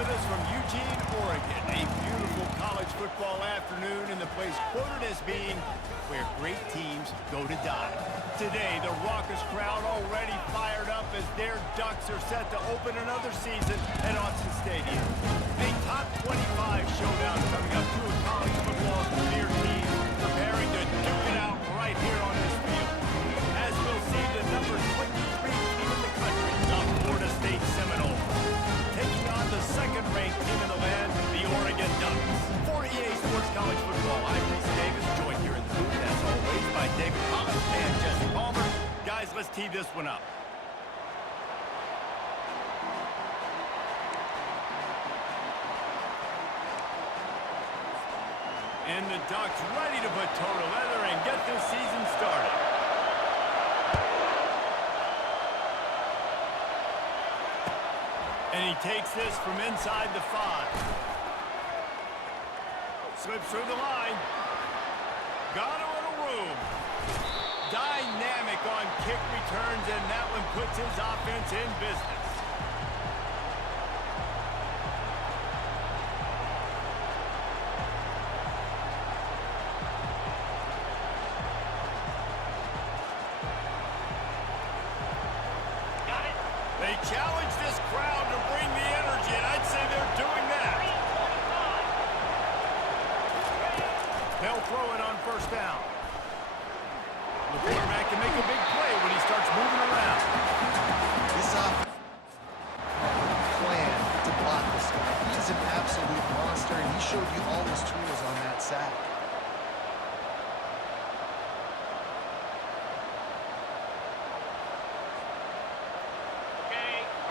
with us from Eugene, Oregon. A beautiful college football afternoon in the place quoted as being where great teams go to die. Today, the raucous crowd already fired up as their Ducks are set to open another season at Austin Stadium. A top 25 showdown coming up to a college football premier team preparing to duke it out right here on this field. As we'll see the number 23 team in the country, the Florida State Seminoles, taking on the second-ranked team in the land, the Oregon Ducks. For EA Sports College Football, I'm Reese Davis, joined here in the booth, as always, by David Collins and Jesse Palmer. Guys, let's tee this one up. And the Ducks ready to put toe to leather and get this season started. And he takes this from inside the 5. Slips through the line. Got a little room. Dynamic on kick returns, and that one puts his offense in business. They challenge this crowd to bring the energy, and I'd say they're doing that. They'll throw it on first down. The quarterback can make a big play when he starts moving around. This plan to block this guy. He's an absolute monster, and he showed you all his tools on that sack.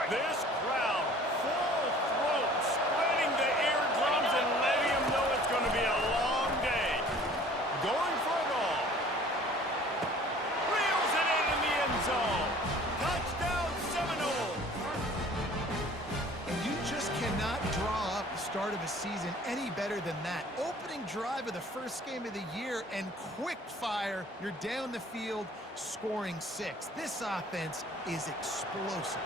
This crowd, full throat, splitting the eardrums and letting them know it's going to be a long day. Going for it all. Reels it in the end zone. Touchdown, Seminoles. And you just cannot draw up the start of a season any better than that. Opening drive of the first game of the year and quick fire. You're down the field scoring 6. This offense is explosive.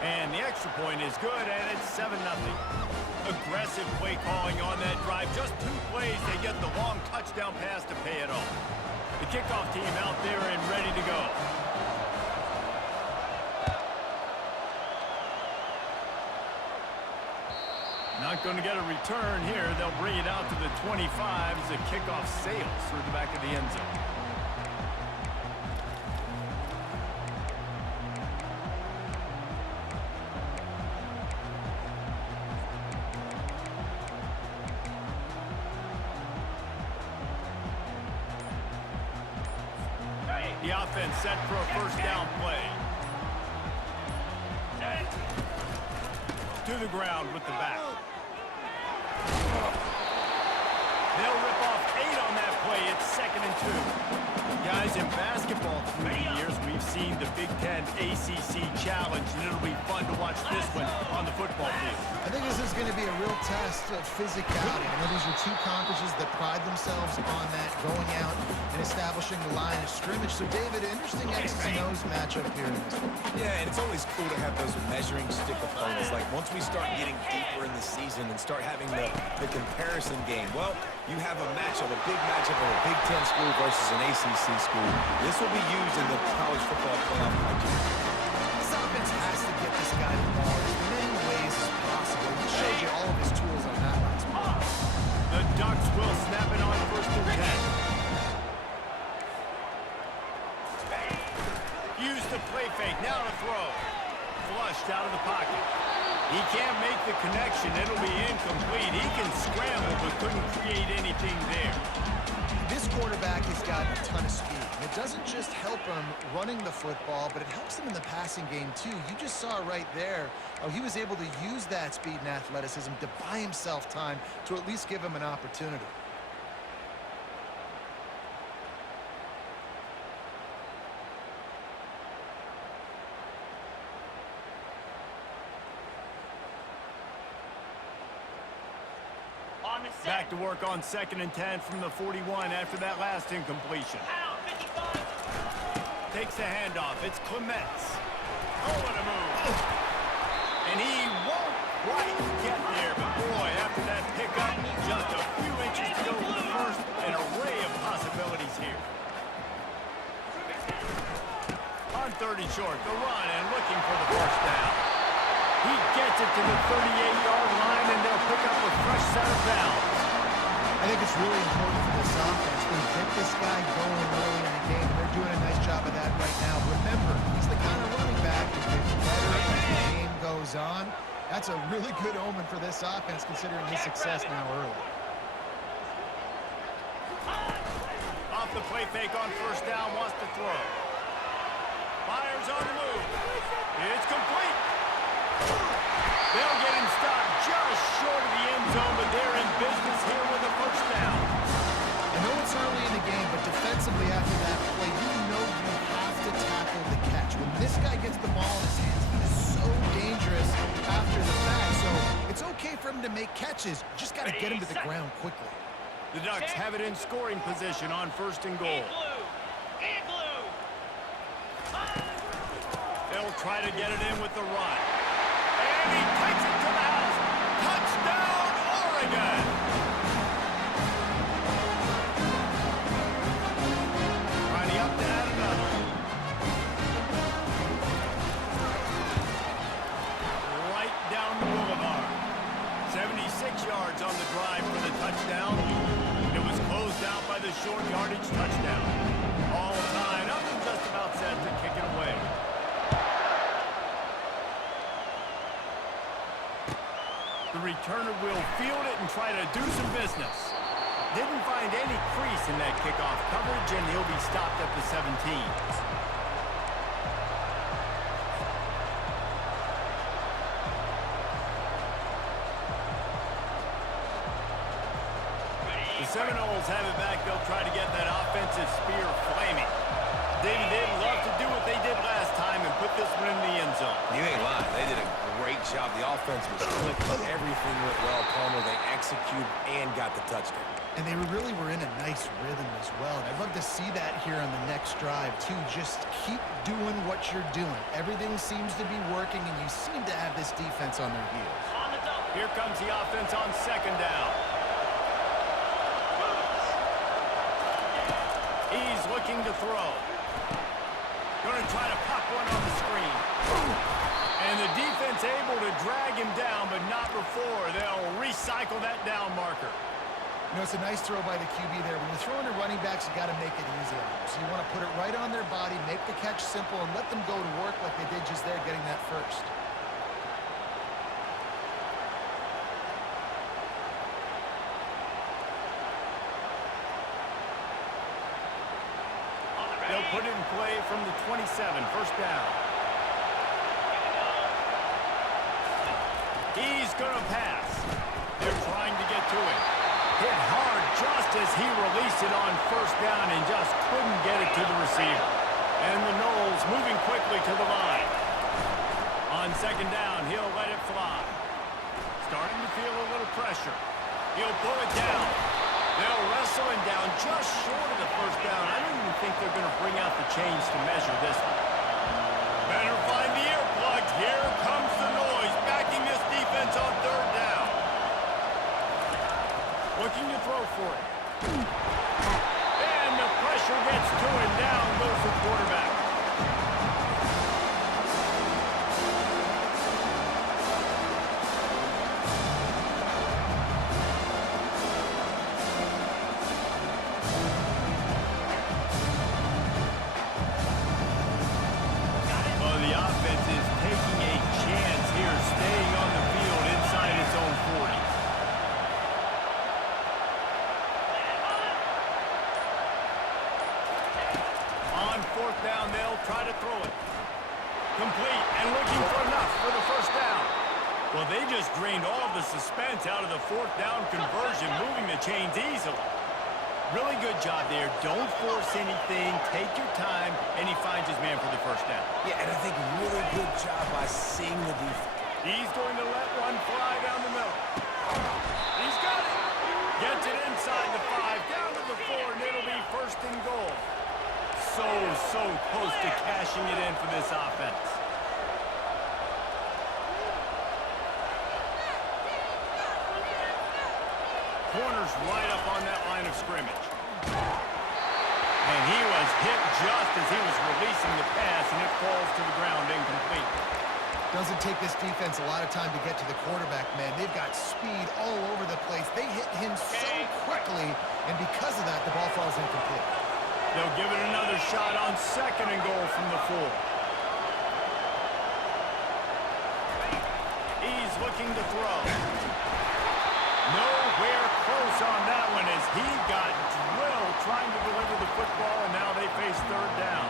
And the extra point is good, and it's 7-0. Aggressive play calling on that drive. Just 2 plays, they get the long touchdown pass to pay it off. The kickoff team out there and ready to go. Not going to get a return here. They'll bring it out to the 25 as the kickoff sails through the back of the end zone. The offense set for a first down play. To the ground with the back. They'll rip off 8 on that play. It's 2nd and 2. Guys, in basketball through the years, we've seen the Big Ten ACC Challenge, and it'll be fun to watch this one on the football field. I think this is going to be a real test of physicality. I know these are 2 conferences that pride themselves on that, going out and establishing the line of scrimmage. So, David, interesting X's and O's matchup here. Yeah, and it's always cool to have those measuring stick opponents. Like, once we start getting deeper in the season and start having the comparison game, well, you have a matchup, a big matchup of a Big Ten school versus an ACC school. This will be used in the college football playoff criteria. This offense has to get this guy the ball as many ways as possible. He showed you all of his tools on that last play. The Ducks will snap it on first and 10. Use the play fake. Now to throw. Flushed out of the pocket. He can't make the connection. It'll be incomplete. He can scramble, but couldn't create anything there. This quarterback has got a ton of speed. It doesn't just help him running the football, but it helps him in the passing game, too. You just saw right there how he was able to use that speed and athleticism to buy himself time to at least give him an opportunity. Back to work on 2nd and 10 from the 41 after that last incompletion. Takes the handoff. It's Clements. Oh, what a move. And he won't quite get there, but boy, after that pickup, just a few inches to go for the first, an array of possibilities here. On 30 short, the run and looking for the first down. He gets it to the 38-yard line, and they'll pick up a fresh set of downs. I think it's really important for this offense. They get this guy going early in the game, and they're doing a nice job of that right now. Remember, he's the kind of running back who gets better as the game goes on. That's a really good omen for this offense, considering his success now early. Off the play fake on first down, wants to throw. Fires on the move. It's complete. They'll get him stopped just short of the end zone, but they're in business here with a first down. I know it's early in the game, but defensively after that play, you know you have to tackle the catch. When this guy gets the ball in his hands, he is so dangerous after the fact. So it's okay for him to make catches. You just got to get him to the ground quickly. The Ducks have it in scoring position on first and goal. They'll try to get it in with the run. And he takes it to the house. Touchdown, Oregon! Riding up to add another. Right down the boulevard. 76 yards on the drive for the touchdown. It was closed out by the short yardage touchdown. All tied up and just about set to kick it away. The returner will field it and try to do some business. Didn't find any crease in that kickoff coverage, and he'll be stopped at the 17. The Seminoles have it back. They'll try to get that offensive spear flaming. They'd love to do what they did last time and put this one in the end zone. You ain't lying. They did a great job. The offense was clicking. Everything went well, Palmer. They executed and got the touchdown. And they really were in a nice rhythm as well. And I'd love to see that here on the next drive, too. Just keep doing what you're doing. Everything seems to be working, and you seem to have this defense on their heels. Here comes the offense on second down. He's looking to throw. Going to try to pop one on the screen. And the defense able to drag him down, but not before. They'll recycle that down marker. You know, it's a nice throw by the QB there. When you're throwing to running backs, you got to make it easy on them. So you want to put it right on their body, make the catch simple, and let them go to work like they did just there, getting that first. They'll put it in play from the 27, first down. He's going to pass. They're trying to get to him. Hit hard just as he released it on first down and just couldn't get it to the receiver. And the Noles moving quickly to the line. On second down, he'll let it fly. Starting to feel a little pressure. He'll pull it down. They'll wrestle him down just short of the first down. I don't even think they're going to bring out the chains to measure this one. Better find the earplugs. Here comes the noise, backing this defense on third down. Looking to throw for it. And the pressure gets to him. Down goes the quarterback. Down, they'll try to throw it. Complete and looking for enough for the first down. Well, they just drained all the suspense out of the fourth down conversion, moving the chains easily. Really good job there. Don't force anything. Take your time, and he finds his man for the first down. Yeah, and I think really good job by seeing the defense. He's going to let one fly down the middle. He's got it. Gets it inside the 5, down to the 4, and it'll be first and goal. So close to cashing it in for this offense. corner's right up on that line of scrimmage. And he was hit just as he was releasing the pass, and it falls to the ground incomplete. Doesn't take this defense a lot of time to get to the quarterback, man. They've got speed all over the place. They hit him so quickly, and because of that, the ball falls incomplete. They'll give it another shot on 2nd and goal from the 4. He's looking to throw. Nowhere close on that one as he got drilled trying to deliver the football, and now they face 3rd down.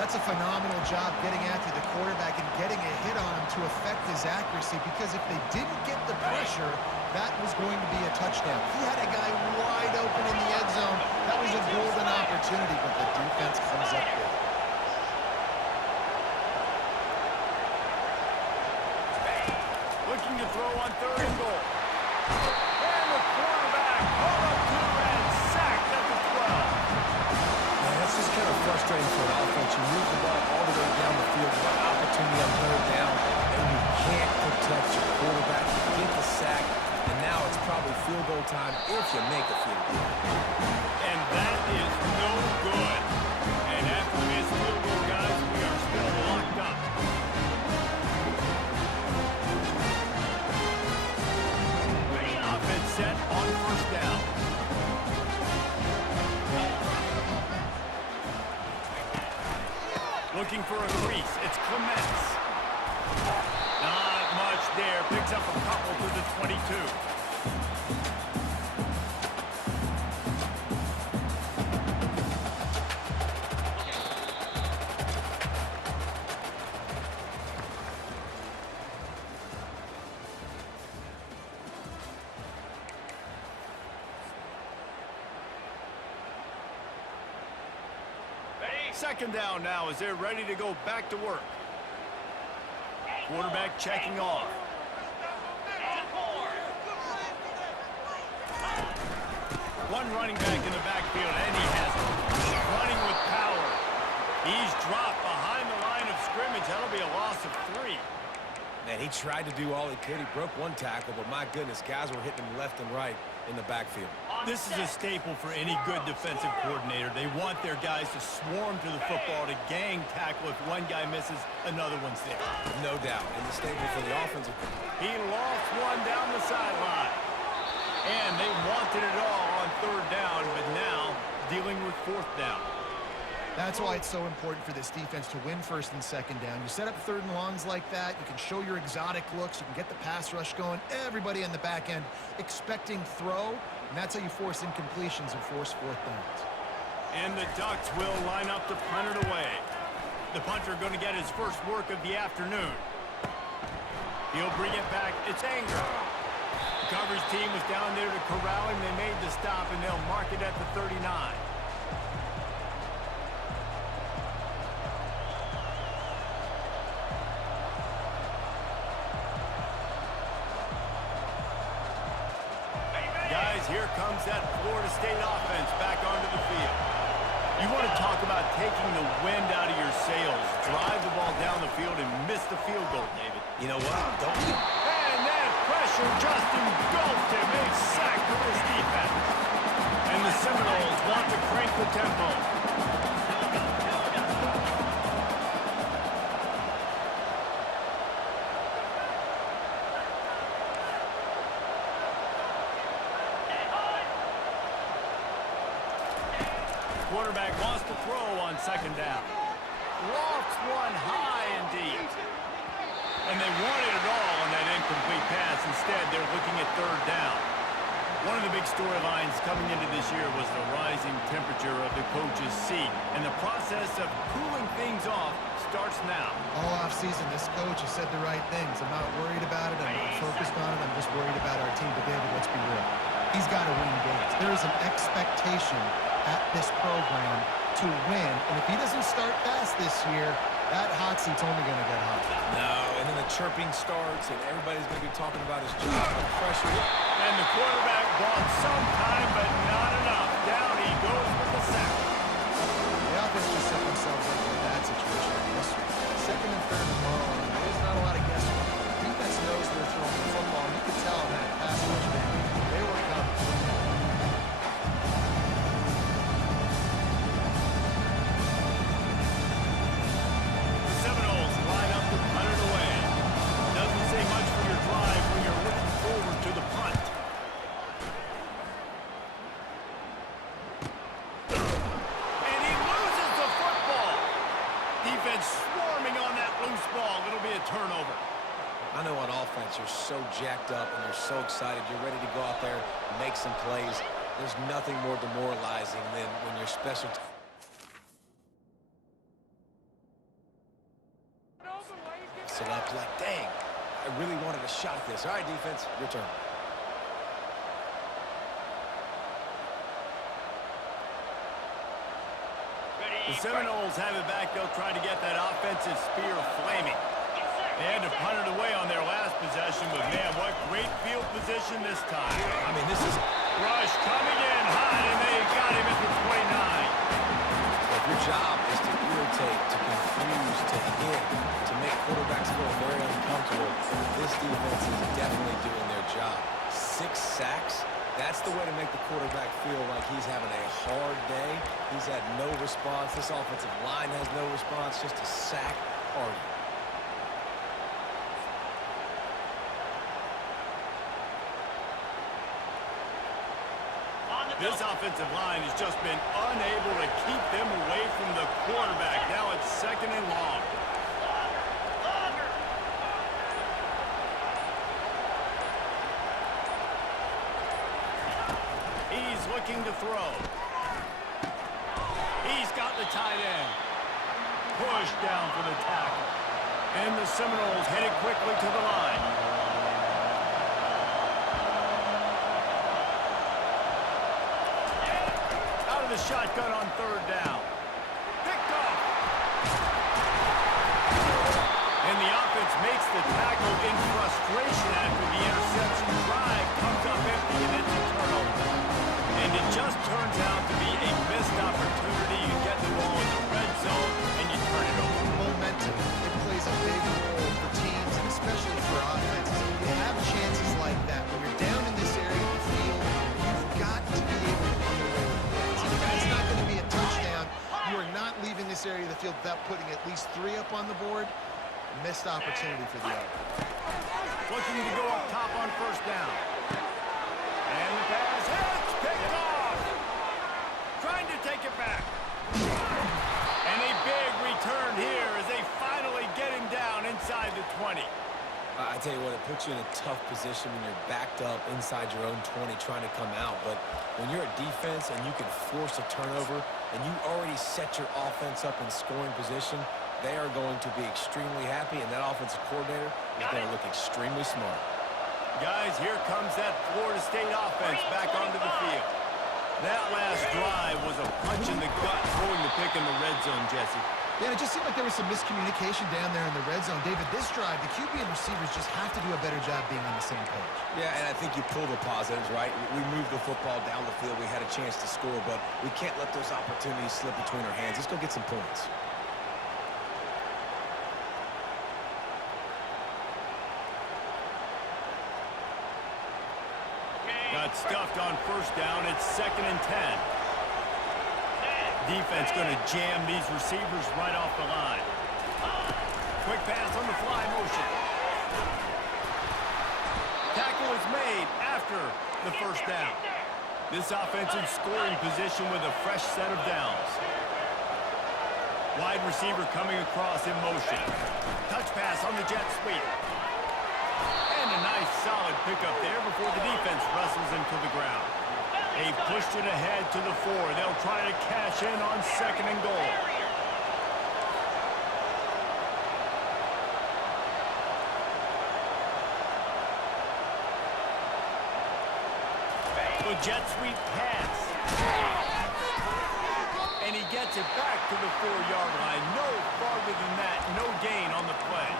That's a phenomenal job getting after the quarterback and getting a hit on him to affect his accuracy, because if they didn't get the pressure, that was going to be a touchdown. He had a guy wide open in the end zone. That was a golden opportunity, but the defense comes up big. Looking to throw on 3rd and goal. And the quarterback pulled up 2 and sacked at the 12. That's just kind of frustrating for an offense. You move the ball all the way down the field, one opportunity on 3rd down, and you can't protect your quarterback. You get the sack, and now it's probably field goal time if you make a field goal. And that is no good. And after the missed field goal, guys, we are still locked up. Offense set on 1st down. Looking for a crease. It's Clements. Not much there. Picks up a couple to the 22. Second down now as they're ready to go back to work. Quarterback checking off. One running back in the backfield, and he has it. Running with power. He's dropped behind the line of scrimmage. That'll be a loss of 3. Man, he tried to do all he could. He broke one tackle, but my goodness, guys were hitting him left and right in the backfield. This is a staple for any good defensive coordinator. They want their guys to swarm to the football, to gang tackle. If one guy misses, another one's there. No doubt. And the staple for the offensive. He lost one down the sideline. And they wanted it all on 3rd down, but now dealing with 4th down. That's why it's so important for this defense to win 1st and 2nd down. You set up 3rd and longs like that, you can show your exotic looks, you can get the pass rush going, everybody in the back end expecting throw, and that's how you force incompletions and force 4th downs. And the Ducks will line up to punt it away. The punter going to get his first work of the afternoon. He'll bring it back. It's Anger. The coverage team was down there to corral him. They made the stop, and they'll mark it at the 39. Guys, here comes that Florida State offense back onto the field. You want to talk about taking the wind out of your sails. Drive the ball down the field and miss the field goal, David. You know what? Don't you? And that pressure just engulfed him. A sack for this defense. And the Seminoles want to crank the tempo. Quarterback wants to throw on 2nd down. Lofts one high and deep. And they wanted it all on that incomplete pass. Instead, they're looking at 3rd down. One of the big storylines coming into this year was the rising temperature of the coach's seat. And the process of cooling things off starts now. All offseason, this coach has said the right things. I'm not worried about it. I'm not focused on it. I'm just worried about our team. But, David, let's be real. He's got to win games. There is an expectation at this program to win. And if he doesn't start fast this year, that hot seat's only going to get hot. No, and then the chirping starts, and everybody's going to be talking about his job, the pressure. And the quarterback bought some time, but not enough. Down he goes with the sack. The offense just set themselves up in a bad situation. This 2nd and 3rd and long, there's not a lot of guesswork. The defense knows they're throwing the football, and you can tell in that pass rush, man, they were coming. defense swarming on that loose ball. It'll be a turnover. I know on offense you're so jacked up and you're so excited. You're ready to go out there and make some plays. There's nothing more demoralizing than when your special so up like, dang, I really wanted a shot at this. All right, defense, your turn. The Seminoles have it back. They'll try to get that offensive spear flaming. They had to punt it away on their last possession, but man, what great field position this time. I mean, this is... Rush coming in high, and they got him at the 29. If your job is to irritate, to confuse, to hit, to make quarterbacks feel very uncomfortable, this defense is definitely doing their job. 6 sacks. That's the way to make the quarterback feel like he's having a hard day. He's had no response. This offensive line has no response. Just a sack party. This offensive line has just been unable to keep them away from the quarterback. Now it's 2nd and long. He's looking to throw. He's got the tight end. Pushed down for the tackle. And the Seminoles headed quickly to the line. The shotgun on 3rd down. Picked off. And the offense makes the tackle in frustration after the interception. Drive comes up empty, and it's a turnover. And it just turns out to be a missed opportunity. You get the ball in the red zone, and you turn it over. Momentum, it plays a big role for teams, and especially for offenses. You have chances like that. When you're down in this area of the field, you've got to be able to come away with points. And if it's not going to be a touchdown, you are not leaving this area of the field without putting at least 3 up on the board. Missed opportunity for the other. Looking to go up top on 1st down. And the pass hits, picked off. Trying to take it back. And a big return here as they finally get him down inside the 20. I tell you what, it puts you in a tough position when you're backed up inside your own 20 trying to come out. But when you're a defense and you can force a turnover and you already set your offense up in scoring position, they are going to be extremely happy, and that offensive coordinator is going to look extremely smart. Guys, here comes that Florida State offense back onto the field. That last drive was a punch in the gut, throwing the pick in the red zone, Jesse. Yeah, it just seemed like there was some miscommunication down there in the red zone. David, this drive, the QB and receivers just have to do a better job being on the same page. Yeah, and I think you pull the positives, right? We moved the football down the field. We had a chance to score, but we can't let those opportunities slip between our hands. Let's go get some points. Got stuffed on 1st down. It's 2nd and 10. Defense going to jam these receivers right off the line. Quick pass on the fly motion. Tackle is made after the 1st down. This offense in scoring position with a fresh set of downs. Wide receiver coming across in motion. Touch pass on the jet sweep. And a nice solid pickup there before the defense wrestles him to the ground. They pushed it ahead to the 4. They'll try to cash in on 2nd and goal. The jet sweep pass. And he gets it back to the 4-yard line. No farther than that. No gain on the play.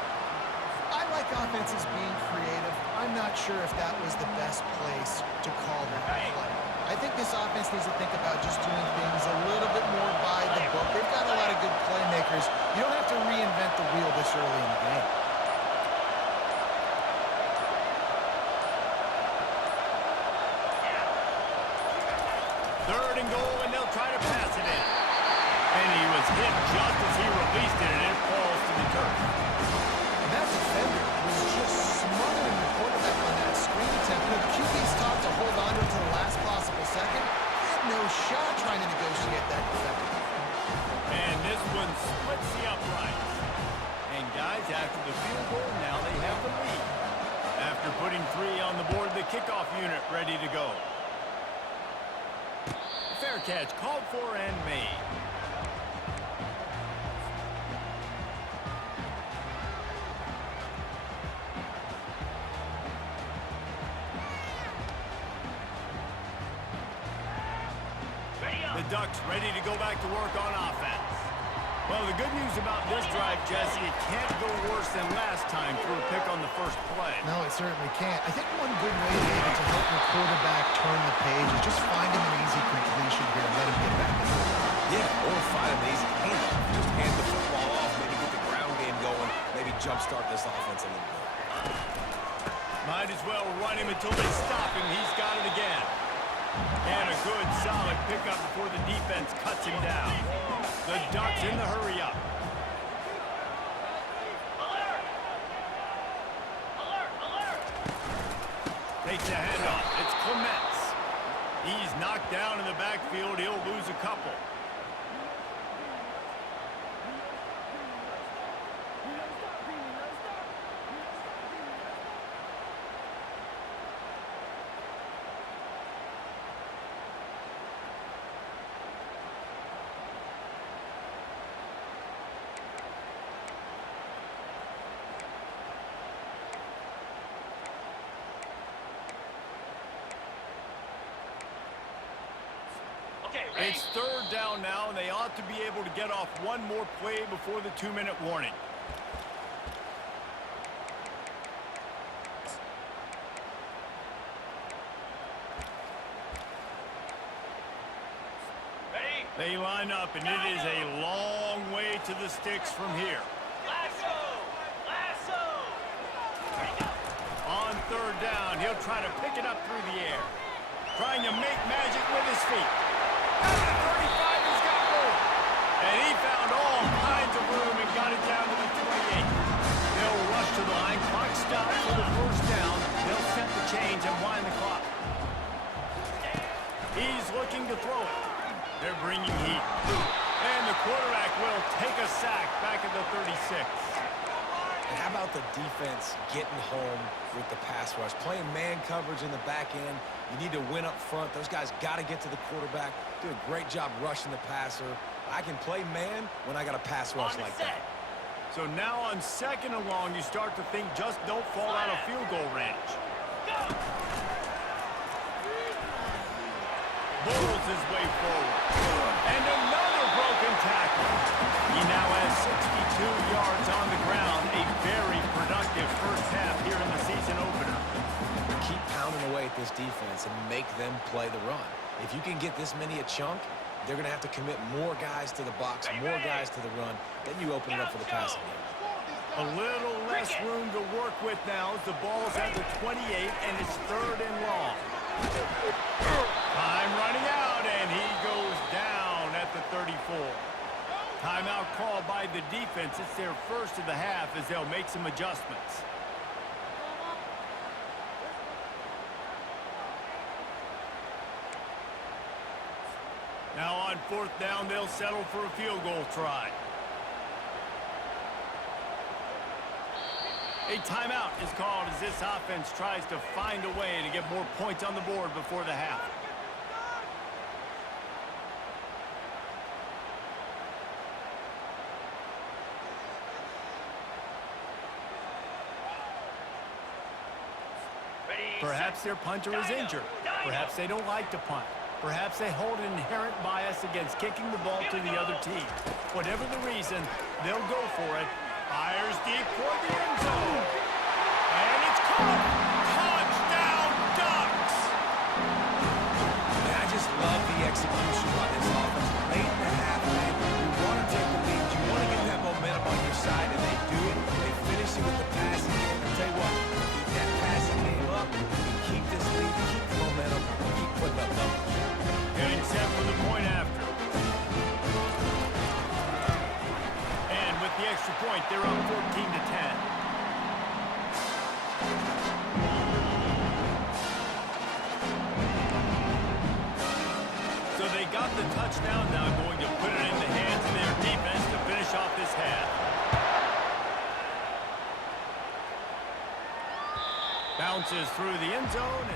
I like offenses being creative. I'm not sure if that was the best place to call that play. I think this offense needs to think about just doing things a little bit more by the book. They've got a lot of good playmakers. You don't have to reinvent the wheel this early in the game. 3rd and goal, and they'll try to pass it in. And he was hit just as he released it, and it falls to the turf. And that defender was just smothering the quarterback on that screen attempt. You know, the QB's taught to hold on to it to the last possible second. He had no shot trying to negotiate that defender. And this one splits the uprights. guys. After the field goal, now they have the lead. After putting 3 on the board, the kickoff unit ready to go. Fair catch called for and made. The Ducks ready to go back to work on offense. Well, the good news about this drive, Jesse, it can't go worse than last time through a pick on the first play. No, it certainly can't. I think one good way, David, to help your quarterback turn the page is just find him an easy completion here and let him get back into it. Yeah, or find an easy handoff. Just hand the football off, maybe get the ground game going, maybe jumpstart this offense a little bit. Might as well run him until they stop him. He's got it again. And a good, solid pickup before the defense cuts him down. The Ducks in the hurry up. Alert! Alert! Alert! Takes a handoff. It's Clements. He's knocked down in the backfield. He'll lose a couple. It's 3rd down now, and they ought to be able to get off one more play before the 2-minute warning. Ready? They line up, and it is a long way to the sticks from here. Lasso! Lasso! Ready, go! On 3rd down, he'll try to pick it up through the air. Trying to make magic with his feet. At the 35, he's got room. And he found all kinds of room and got it down to the 28. They'll rush to the line. Clock stops for the 1st down. They'll set the change and wind the clock. He's looking to throw it. They're bringing heat. And the quarterback will take a sack back at the 36. And how about the defense getting home with the pass rush? Playing man coverage in the back end. You need to win up front. Those guys got to get to the quarterback. Do a great job rushing the passer. I can play man when I got a pass rush like that. So now on 2nd and long, you start to think just don't fall out of field goal range. Bulls his way forward. And another broken tackle. He now has 62 yards on the ground. A very productive first half here in the season opener. Keep pounding away at this defense and make them play the run. If you can get this many a chunk, they're going to have to commit more guys to the box, more guys to the run. Then you open it up for the passing game. A little less room to work with now as the ball's at the 28 and it's 3rd and long. Time running out, and he goes down at the 34. Timeout called by the defense. It's their first of the half as they'll make some adjustments. Now on 4th down, they'll settle for a field goal try. A timeout is called as this offense tries to find a way to get more points on the board before the half. Perhaps their punter is injured. Perhaps they don't like to punt. Perhaps they hold an inherent bias against kicking the ball to the other team. Whatever the reason, they'll go for it. Fires deep toward the end zone. And it's caught. Touchdown, Ducks! Man, I just love the execution by this offense. Late in the half, man, you want to take the lead. You want to get that momentum on your side, and they do it. They finish it with the passing game. I'll tell you what, keep that passing game up. Keep this lead, keep the momentum, and keep putting up numbers. Getting set for the point after. And with the extra point, they're up 14-10. So they got the touchdown, now, going to put it in the hands of their defense to finish off this half. 2nd bounces through the end zone.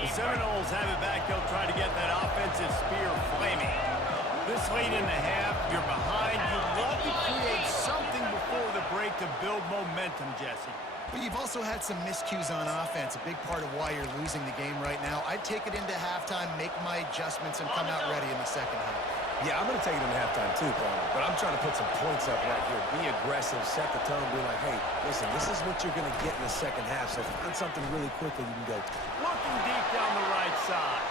The Seminoles have it back. They'll try to get that offensive spear flaming. This late in the half, you're behind. You'd love to create something before the break to build momentum, Jesse. But you've also had some miscues on offense, a big part of why you're losing the game right now. I'd take it into halftime, make my adjustments, and come out ready in the second half. Yeah, I'm going to take it into halftime too, Paul. But I'm trying to put some points up right here. Be aggressive, set the tone, be like, hey, listen, this is what you're going to get in the second half. So find something really quickly you can go. Looking deep down the right side.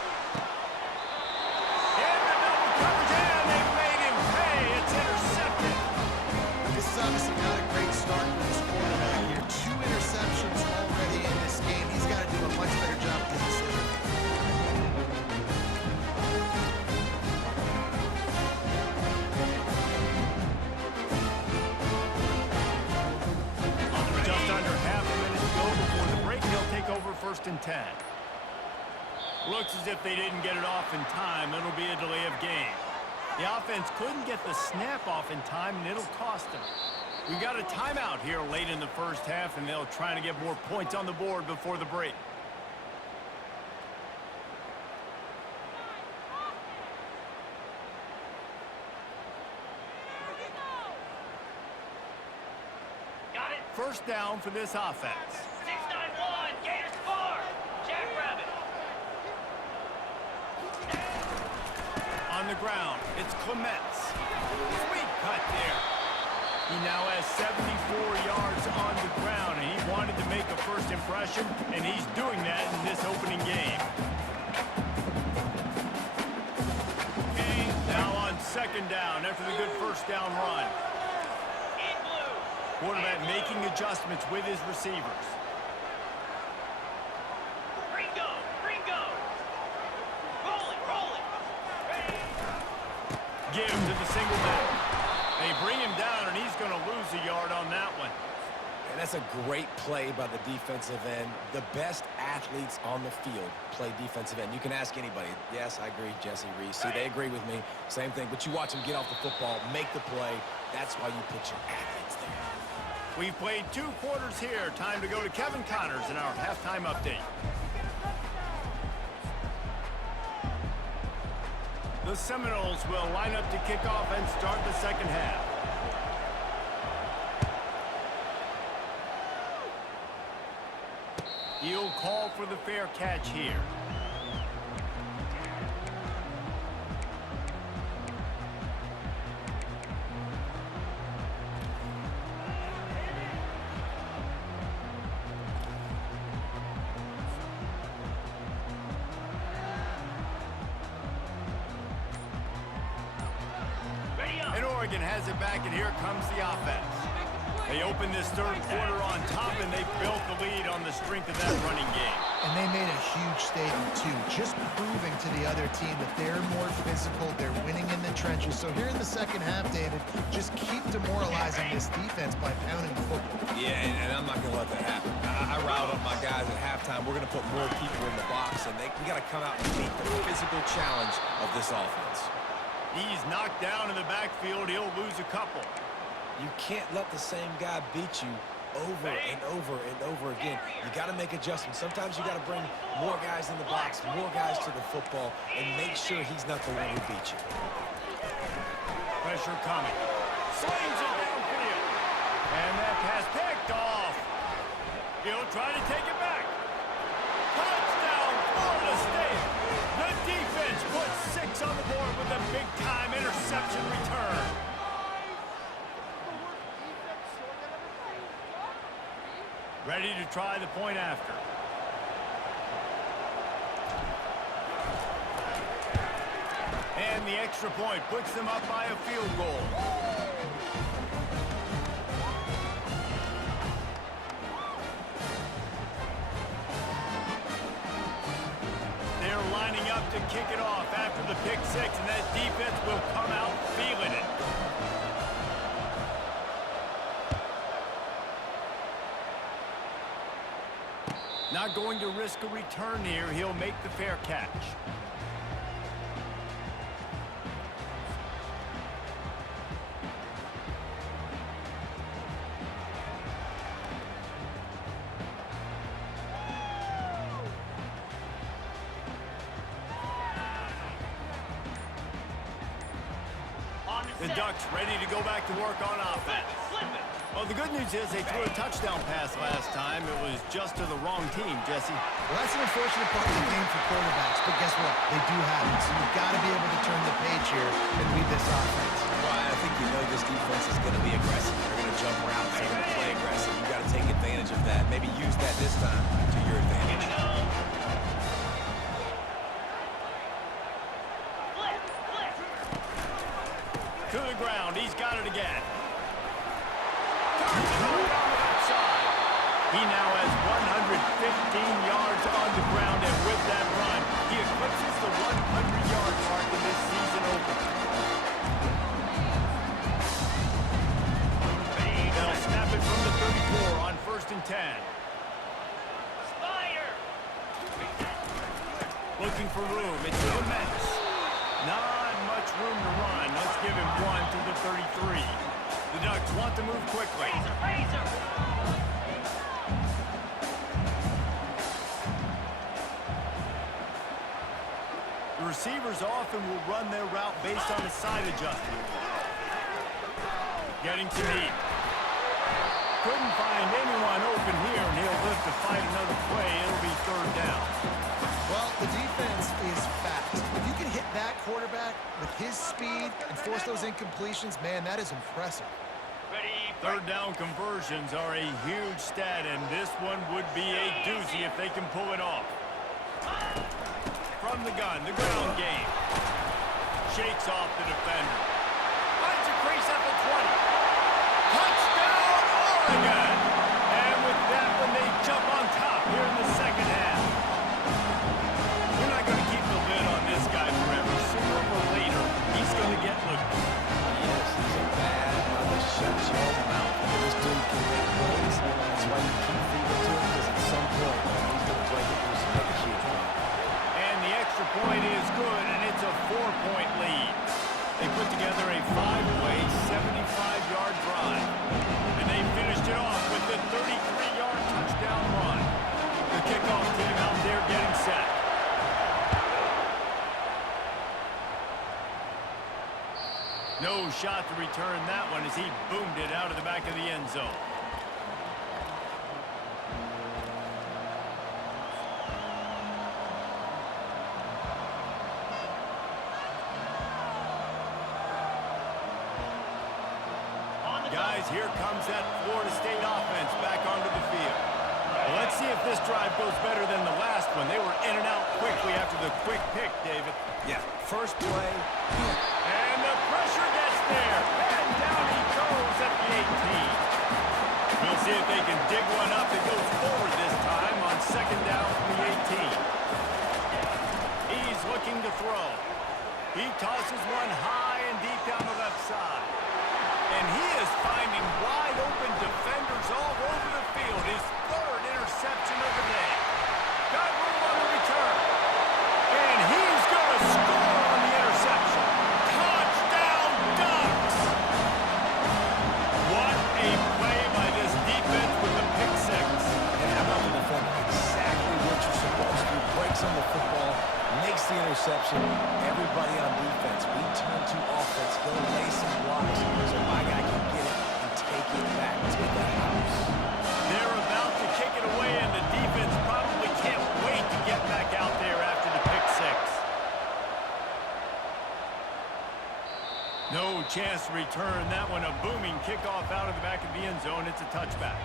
And the double coverage, and they made him pay. It's intercepted. This is obviously not a great start for this quarterback here. 2 interceptions already in this game. He's got to do a much better job with his decision. Just under half a minute to go before the break. They'll take over 1st and 10. Looks as if they didn't get it off in time. It'll be a delay of game. The offense couldn't get the snap off in time, and it'll cost them. We got a timeout here late in the first half, and they'll try to get more points on the board before the break. Got it. First down for this offense. 691. Gators far. Jackrabbit. On the ground, it's Clements. Sweet cut there. He now has 74 yards on the ground, and he wanted to make a first impression, and he's doing that in this opening game. Now on 2nd down after the good first down run. In blue. Quarterback making adjustments with his receivers. Ringo. Ringo. Rolling. Rolling. Give to the single back. They bring him down, and he's going to lose a yard on that one. And that's a great play by the defensive end. The best athletes on the field play defensive end. You can ask anybody. Yes, I agree, Jesse Reese. See, they agree with me. Same thing. But you watch them get off the football, make the play. That's why you put your athletes there. We've played 2 quarters here. Time to go to Kevin Connors in our halftime update. The Seminoles will line up to kick off and start the second half. He'll call for the fair catch here. And Oregon has it back, and here comes the offense. They opened this 3rd quarter on top, and they built the lead on the strength of that running game. And they made a huge statement, too, just proving to the other team that they're more physical, they're winning in the trenches. So here in the second half, David, just keep demoralizing this defense by pounding the football. Yeah, and I'm not going to let that happen. I riled up my guys at halftime. We're going to put more people in the box, and we got to come out and meet the physical challenge of this offense. He's knocked down in the backfield. He'll lose a couple. You can't let the same guy beat you over and over and over again. You got to make adjustments. Sometimes you got to bring more guys in the box, more guys to the football, and make sure he's not the one who beat you. Pressure coming. Slings it downfield. And that pass picked off. He'll try to take it back. Touchdown, Florida State. The defense puts 6 on the board with a big-time interception return. Ready to try the point after. And the extra point puts them up by a field goal. They're lining up to kick it off after the pick 6, and that defense will come out feeling it. Not going to risk a return here. He'll make the fair catch. The Ducks ready to go back to work on offense. Flip it. Well, the good news is they threw a touchdown pass last time. It was just to the wrong team, Jesse. Well, that's an unfortunate part of the game for quarterbacks, but guess what? They do have it, so you've got to be able to turn the page here and read this offense. Well, I think you know this defense is going to be aggressive. They're going to jump around. They're going to play aggressive. You've got to take advantage of that. Maybe use that this time to your advantage. To the ground. He's got it again. Turns it over on the left side. He now has 115 yards on the ground, and with that run, he eclipses the 100-yard mark in this season opener. They'll snap it from the 34 on 1st and 10. Spider. Looking for room. It's a mess. Not much room to run. Let's give him one to the 33. The Ducks want to move quickly. Razor. The receivers often will run their route based on the side adjustment. Getting to meet. Couldn't find anyone open here, and he'll live to fight another play. It'll be 3rd down. Well, the defense is fast. If you can hit that quarterback with his speed and force those incompletions, man, that is impressive. Ready. 3rd down conversions are a huge stat, and this one would be a doozy if they can pull it off. From the gun, the ground game. Shakes off the defender. Finds a crease at the 20. Touchdown, Oregon! And with that one, they jump on top here in the 2nd half. You're not going to keep the lid on this guy forever. Sooner or later, he's going to get loose. Yes, he's a bad mother. Shut your mouth. This dude can make plays. That's why you keep feeding to him, because at some point, he's going to break it loose and make a huge play. And the extra point is good, and it's a 4-point lead. They put together a 5-play, 75-yard drive. And they finished it off with the 33-yard touchdown run. The kickoff team out there getting set. No shot to return that one as he boomed it out of the back of the end zone. Guys, here comes that Florida State offense back onto the field. Well, let's see if this drive goes better than the last one. They were in and out quickly after the quick pick, David. Yeah, first play. And the pressure gets there. And down he goes at the 18. We'll see if they can dig one up that goes forward this time on 2nd down from the 18. He's looking to throw. He tosses one high and deep down the left side. And he is finding wide open defenders all over the field. His 3rd interception of the day. Got room on the return. And he's going to score on the interception. Touchdown, Ducks! What a play by this defense with the pick 6. And how about the defender? Exactly what you're supposed to do. Breaks on the football, makes the interception. Everybody on defense, we turn to offense. Go lay some blocks so my guy can get it and take it back to the house. They're about to kick it away, and the defense probably can't wait to get back out there after the pick 6. No chance to return that one. A booming kickoff out of the back of the end zone. It's a touchback.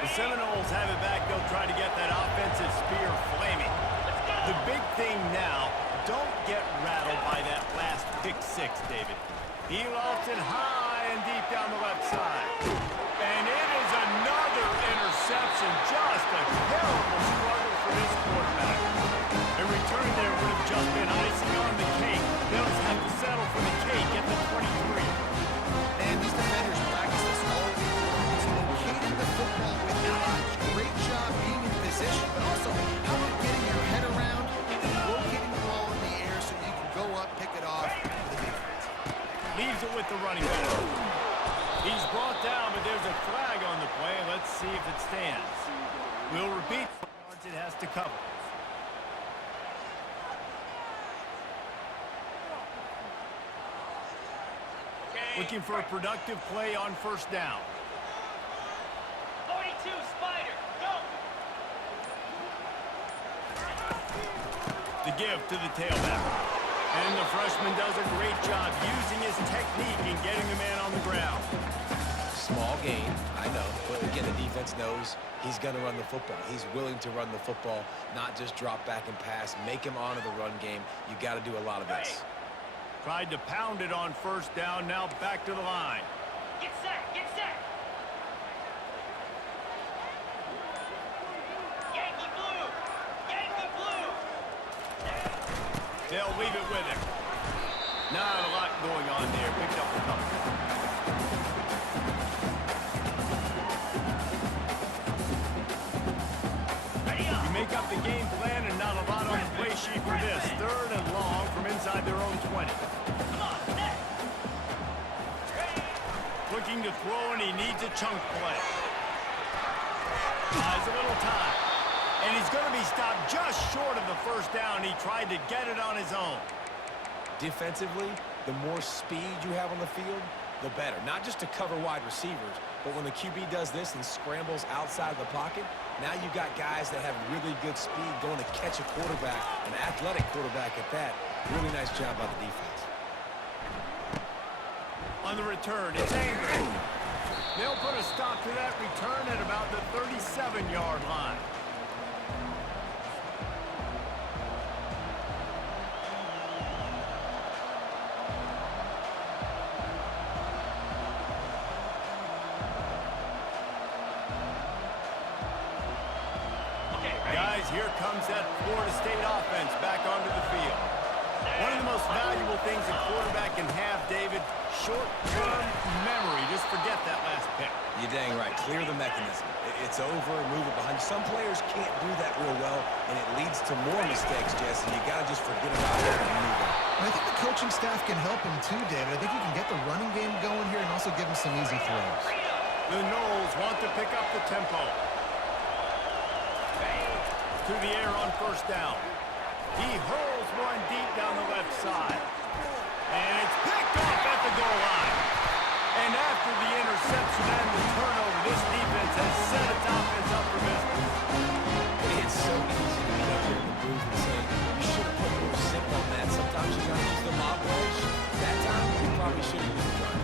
The Seminoles have it back. They'll try to get that offensive spear flaming. The big thing now, don't get rattled by that last pick 6, David. He lofts it high and deep down the left side. And it is another interception. Just a terrible struggle for this quarterback. A return there would have just been icing on the cake. They'll just have to settle for the cake at the 23. And these defenders practice this all week long. It's locating the football with your eyes. Great job being in position, but also how about getting your head around and locating the ball in the air so you can go up, pick it off for the defense. Leaves it with the running back. He's brought down, but there's a flag on the play. Let's see if it stands. We'll repeat the yards it has to cover. Looking for a productive play on first down. 42, Spider, go! The give to the tailback. And the freshman does a great job using his technique and getting the man on the ground. Small gain, I know, but again, the defense knows he's going to run the football. He's willing to run the football, not just drop back and pass, make him honor the run game. You got to do a lot of this. Tried to pound it on first down, now back to the line. Get set, get set! Yankee blue! Yankee blue! They'll leave it with him. Not a lot going on there. Picked up a couple. You make up the game plan and not a lot on the play sheet for this. 3rd and long from inside their own 20. Come on, set! Looking to throw, and he needs a chunk play. Buys a little time. And he's going to be stopped just short of the first down. He tried to get it on his own. Defensively, the more speed you have on the field, the better. Not just to cover wide receivers, but when the QB does this and scrambles outside the pocket, now you got guys that have really good speed going to catch a quarterback, an athletic quarterback at that. Really nice job by the defense. On the return, it's angry. They'll put a stop to that return at about the 37-yard line. Guys, here comes that Florida State offense back onto the field. One of the most valuable things a quarterback can have, David, short-term memory. Just forget that last pick. You're dang right. Clear the mechanism. It's over, move it behind you. Some players can't do that real well, and it leads to more mistakes, Jesse. You got to just forget about it and move on. And I think the coaching staff can help him too, David. I think he can get the running game going here and also give him some easy throws. The Noles want to pick up the tempo. To the air on first down. He hurls one deep down the left side. And it's picked off at the goal line. And after the interception and the turnover, this defense has set its offense up for business. It's so easy to be up here in the booth and say, you should have put more zip on that. Sometimes you got to use the mob rush. That time, you probably should have used the drive.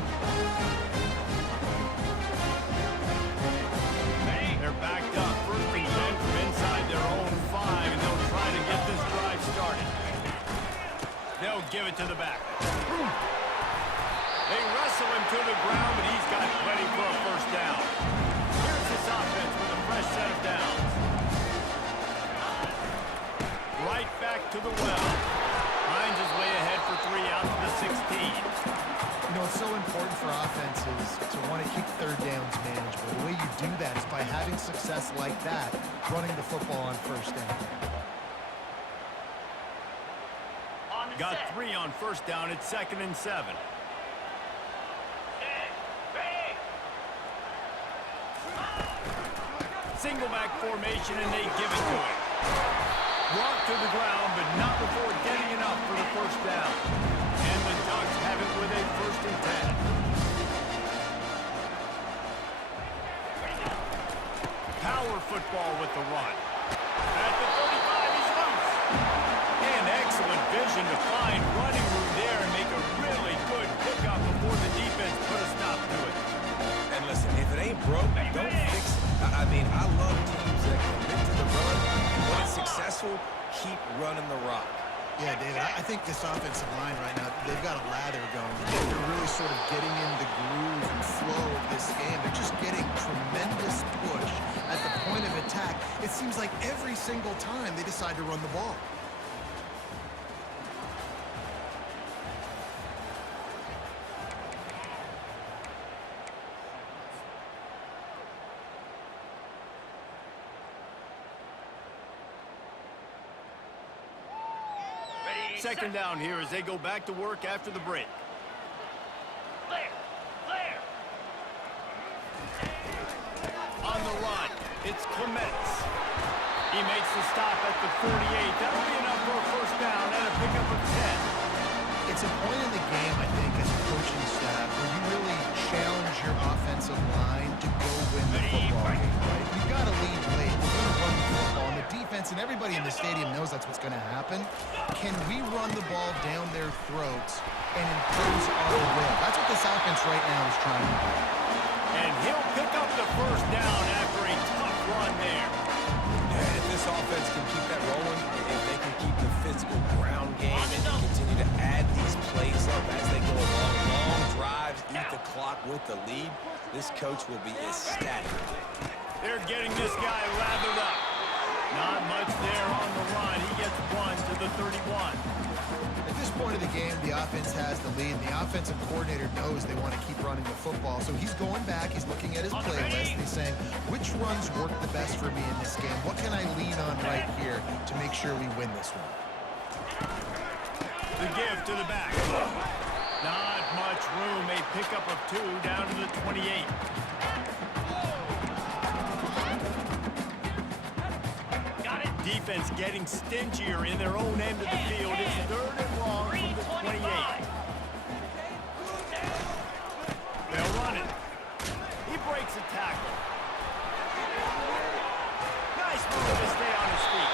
They're backed up. 1st and 10 from inside their own 5, and they'll try to get this drive started. They'll give it to the back. They wrestle him to the ground, but he's got plenty for a first down. Here's this offense with a fresh set of downs. Right back to the well. Finds his way ahead for 3 out to the 16. You know, it's so important for offenses to want to keep 3rd downs manageable. The way you do that is by having success like that, running the football on first down. Got 3 on first down. It's 2nd and 7. Single back formation, and they give it to him. Brought to the ground, but not before getting enough for the first down. And the Ducks have it with a 1st and 10. Power football with the run. At the 35, he's loose. And excellent vision to find running room there and make a really good pickup before the defense put a stop to it. And listen, if it ain't broke, don't fix it. I mean, I love teams that commit to the run. When it's successful, keep running the rock. Yeah, David, I think this offensive line right now, they've got a lather going. They're really sort of getting in the groove and flow of this game. They're just getting tremendous push at the point of attack. It seems like every single time they decide to run the ball. Second down here as they go back to work after the break. Clear! Clear! On the run, it's Clements. He makes the stop at the 48. That'll be enough for a first down and a pickup of 10. It's a point in the game, I think, as a coaching staff, where you really challenge your offensive line to go win the football game, right? You've got to lead late. We're going to run the football, and the defense and everybody in the stadium knows that's what's going to happen. Can we run the ball down their throats and impose our will? That's what this offense right now is trying to do. And he'll pick up the first down after a tough run there. And if this offense can keep that rolling, if they can keep the physical ground game and continue to add these plays up as they go along, long drives, eat the clock with the lead, this coach will be ecstatic. They're getting this guy lathered up. Not much there on the run. He gets one to the 31. At this point of the game, the offense has the lead. The offensive coordinator knows they want to keep running the football. So he's going back, he's looking at his playlist, and he's saying, which runs work the best for me in this game? What can I lean on right here to make sure we win this one? The give to the back. Not much room. A pickup of 2 down to the 28. Defense getting stingier in their own end of the field. It's 3rd and long from the 28. They'll run it. He breaks a tackle. Nice move to stay on his feet.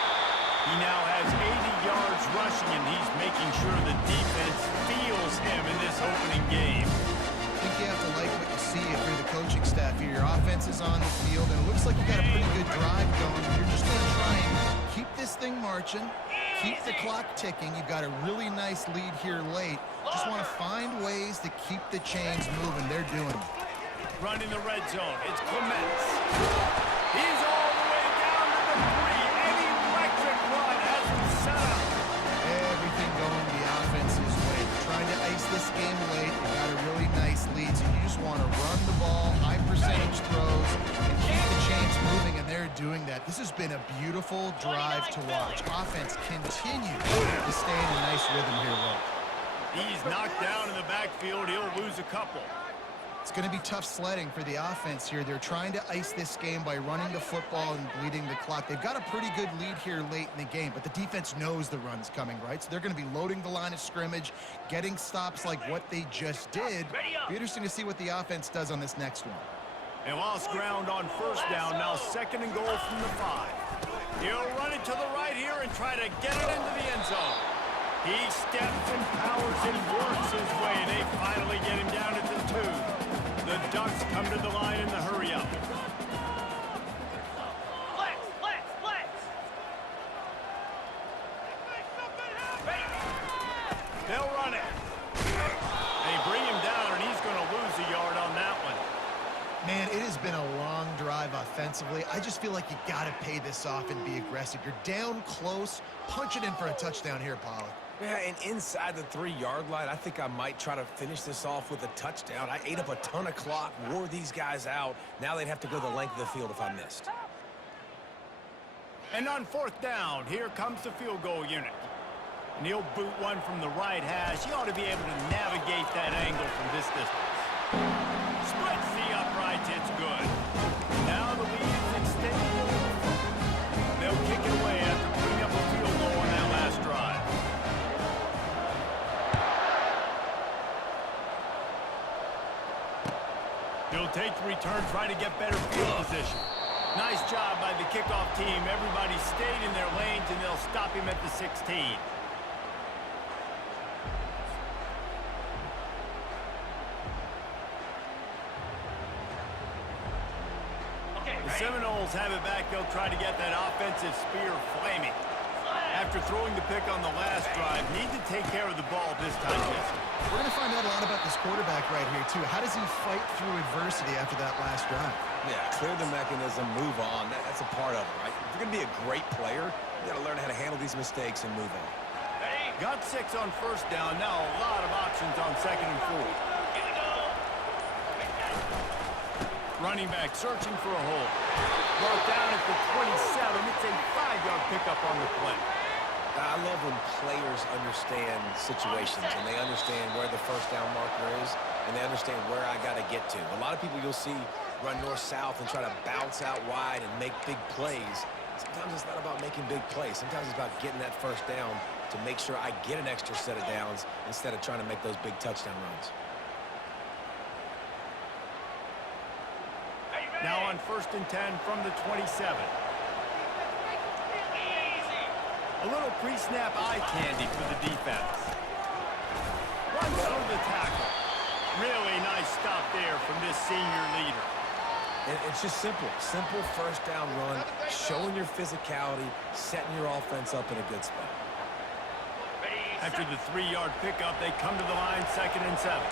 He now has 80 yards rushing, and he's making sure the defense feels him in this opening game. I think you have to like what you see if you're the coaching staff here. Your offense is on the field, and it looks like you got a pretty good drive going. You're just going to try and keep this thing marching, keep the clock ticking. You've got a really nice lead here late. Just want to find ways to keep the chains moving. They're doing it. Running the red zone. It's Clements. He's all the way down to the 3. Any electric run has him set up. Everything going the offense's way. They're trying to ice this game late. They got a really nice lead, so you just want to run the ball, high percentage throws, and keep the chains moving, and they're doing that. This has been a beautiful drive to watch. Offense continues to stay in a nice rhythm here late. He's knocked down in the backfield. He'll lose a couple. It's going to be tough sledding for the offense here. They're trying to ice this game by running the football and bleeding the clock. They've got a pretty good lead here late in the game, but the defense knows the run's coming, right? So they're going to be loading the line of scrimmage, getting stops like what they just did. Be interesting to see what the offense does on this next one. They lost ground on first down. Now 2nd and goal from the 5. He'll run it to the right here and try to get it into the end zone. He steps and powers and works his way. They finally get him down at the 2. The Ducks come to the line in the hurry-up. Flex, flex, flex. They'll run it. They bring him down, and he's going to lose a yard on that one. Man, it has been a long drive offensively. I just feel like you got to pay this off and be aggressive. You're down close. Punch it in for a touchdown here, Pollock. Yeah, and inside the 3-yard line, I think I might try to finish this off with a touchdown. I ate up a ton of clock, wore these guys out. Now they'd have to go the length of the field if I missed. And on 4th down, here comes the field goal unit. And he'll boot one from the right hash. He ought to be able to navigate that angle from this distance. Splits the uprights. It's good. Now the lead is extended. They'll kick it away after putting up a field goal on that last drive. He'll take the return, try to get better field position. Nice job by the kickoff team. Everybody stayed in their lanes, and they'll stop him at the 16. The Seminoles have it back. They'll try to get that offensive spear flaming. After throwing the pick on the last drive, need to take care of the ball this time, Jesse. We're going to find out a lot about this quarterback right here, too. How does he fight through adversity after that last drive? Yeah, clear the mechanism, move on. That's a part of it, right? If you're going to be a great player, you got to learn how to handle these mistakes and move on. Got 6 on first down. Now a lot of options on 2nd and 4. Running back searching for a hole. Brought down at the 27. It's a 5-yard pickup on the play. I love when players understand situations and they understand where the first down marker is and they understand where I got to get to. A lot of people you'll see run north-south and try to bounce out wide and make big plays. Sometimes it's not about making big plays. Sometimes it's about getting that first down to make sure I get an extra set of downs instead of trying to make those big touchdown runs. Now on 1st and 10 from the 27. A little pre-snap eye candy for the defense. Runs through the tackle. Really nice stop there from this senior leader. And it's just simple first down run, showing your physicality, setting your offense up in a good spot. After the 3-yard pickup, they come to the line 2nd and 7.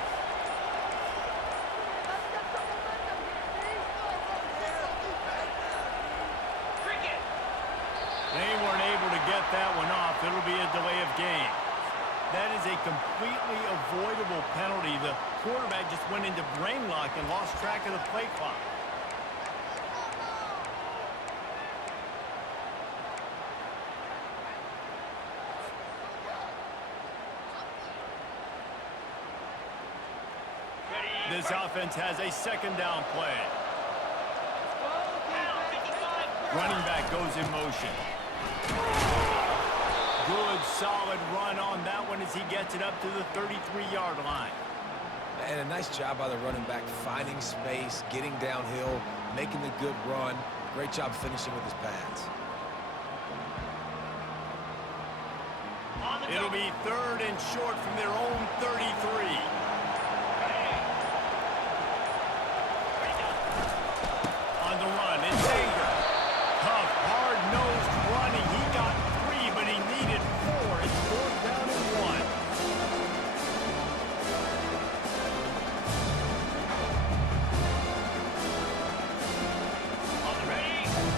They weren't able to get that one off. It'll be a delay of game. That is a completely avoidable penalty. The quarterback just went into brain lock and lost track of the play clock. This offense has a 2nd down play. Running back goes in motion. Good, solid run on that one as he gets it up to the 33-yard line. And a nice job by the running back, finding space, getting downhill, making the good run. Great job finishing with his pads. It'll be 3rd and short from their own 33. On the run, it's Anger. Tough, hard-nosed running. He got 3, but he needed 4. It's 4th down and 1.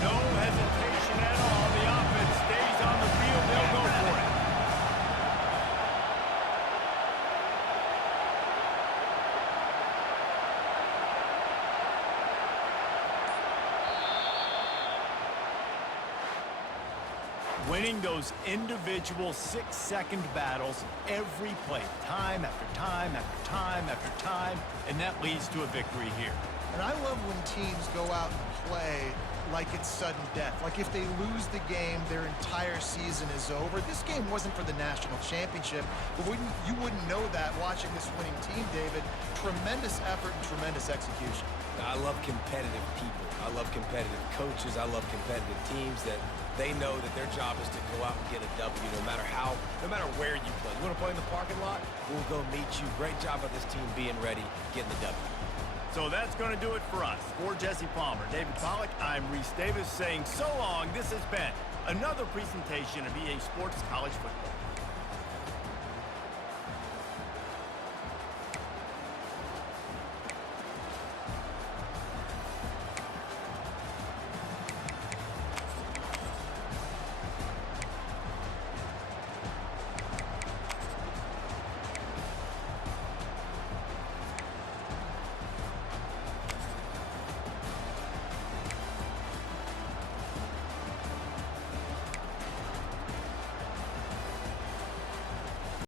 No hesitation at all. The offense stays on the field. They'll go for it. Winning those individual 6-second battles every play, time after time after time after time, and that leads to a victory here. And I love when teams go out and play like it's sudden death. Like if they lose the game, their entire season is over. This game wasn't for the national championship, but you wouldn't know that watching this winning team, David. Tremendous effort and tremendous execution. I love competitive people. I love competitive coaches. I love competitive teams that they know that their job is to go out and get a W no matter where you play. You want to play in the parking lot? We'll go meet you. Great job by this team being ready, getting the W. So that's going to do it for us. For Jesse Palmer, David Pollack, I'm Reese Davis saying so long. This has been another presentation of EA Sports College Football.